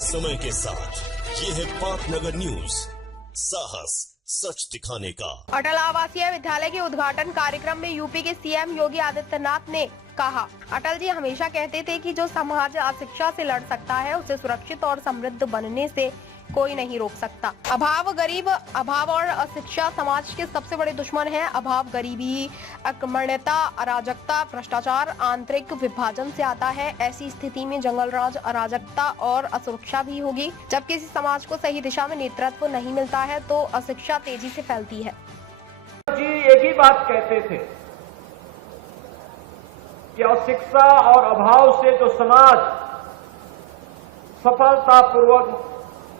समय के साथ ये है पाटनगर न्यूज, साहस सच दिखाने का। अटल आवासीय विद्यालय के उद्घाटन कार्यक्रम में यूपी के सीएम योगी आदित्यनाथ ने कहा, अटल जी हमेशा कहते थे कि जो समाज अशिक्षा से लड़ सकता है उसे सुरक्षित और समृद्ध बनने से कोई नहीं रोक सकता। अभाव, गरीब, अभाव और अशिक्षा समाज के सबसे बड़े दुश्मन हैं। अभाव गरीबी, अकर्मण्यता, अराजकता, भ्रष्टाचार, आंतरिक विभाजन से आता है। ऐसी स्थिति में जंगल राज, अराजकता और असुरक्षा भी होगी। जब किसी समाज को सही दिशा में नेतृत्व नहीं मिलता है तो अशिक्षा तेजी से फैलती है। जी एक ही बात कहते थे कि अशिक्षा और अभाव से जो समाज सफलतापूर्वक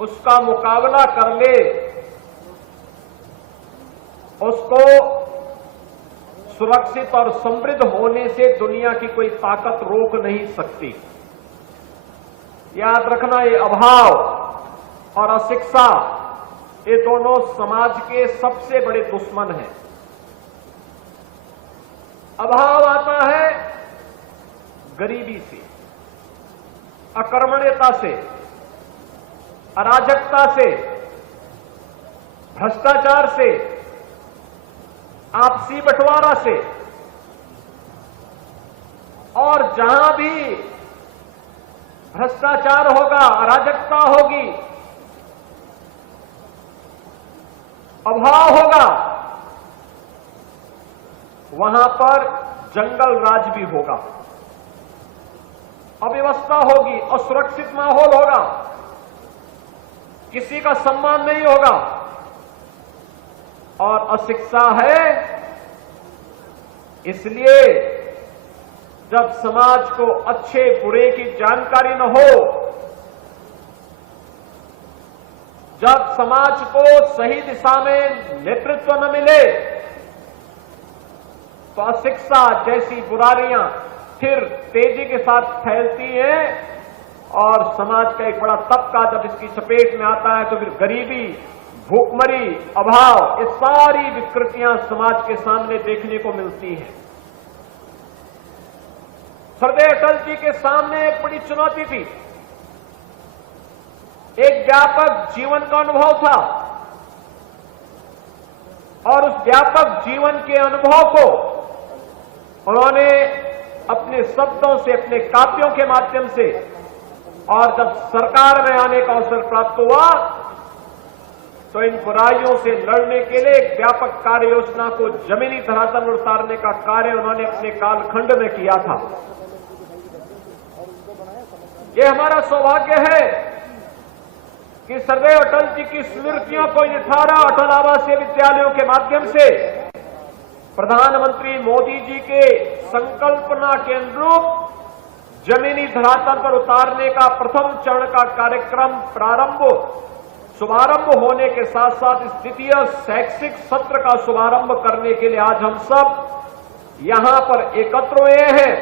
उसका मुकाबला कर ले, उसको सुरक्षित और समृद्ध होने से दुनिया की कोई ताकत रोक नहीं सकती। याद रखना, ये अभाव और अशिक्षा ये दोनों समाज के सबसे बड़े दुश्मन हैं। अभाव आता है गरीबी से, अकर्मण्यता से, अराजकता से, भ्रष्टाचार से, आपसी बंटवारा से, और जहां भी भ्रष्टाचार होगा, अराजकता होगी, अभाव होगा, वहां पर जंगल राज भी होगा, अव्यवस्था होगी, असुरक्षित माहौल होगा, किसी का सम्मान नहीं होगा। और अशिक्षा है, इसलिए जब समाज को अच्छे बुरे की जानकारी न हो, जब समाज को सही दिशा में नेतृत्व न मिले, तो अशिक्षा जैसी बुराइयां फिर तेजी के साथ फैलती हैं और समाज का एक बड़ा तबका जब इसकी चपेट में आता है तो फिर गरीबी, भूखमरी, अभाव, ये सारी विकृतियां समाज के सामने देखने को मिलती हैं। सरदार अटल जी के सामने एक बड़ी चुनौती थी। एक व्यापक जीवन का अनुभव था और उस व्यापक जीवन के अनुभव को उन्होंने अपने शब्दों से, अपने काव्यों के माध्यम से, और जब सरकार में आने का अवसर प्राप्त हुआ तो इन बुराइयों से लड़ने के लिए एक व्यापक कार्य योजना को जमीनी धरातल पर उतारने का कार्य उन्होंने अपने कालखंड में किया था। ये हमारा सौभाग्य है कि सरदार अटल जी की स्मृतियों को 18 अटल आवासीय विद्यालयों के माध्यम से प्रधानमंत्री मोदी जी के संकल्पना के अनुरूप जमीनी धरातल पर उतारने का प्रथम चरण का कार्यक्रम शुभारंभ होने के साथ साथ इस द्वितीय शैक्षिक सत्र का शुभारंभ करने के लिए आज हम सब यहां पर एकत्र हुए हैं।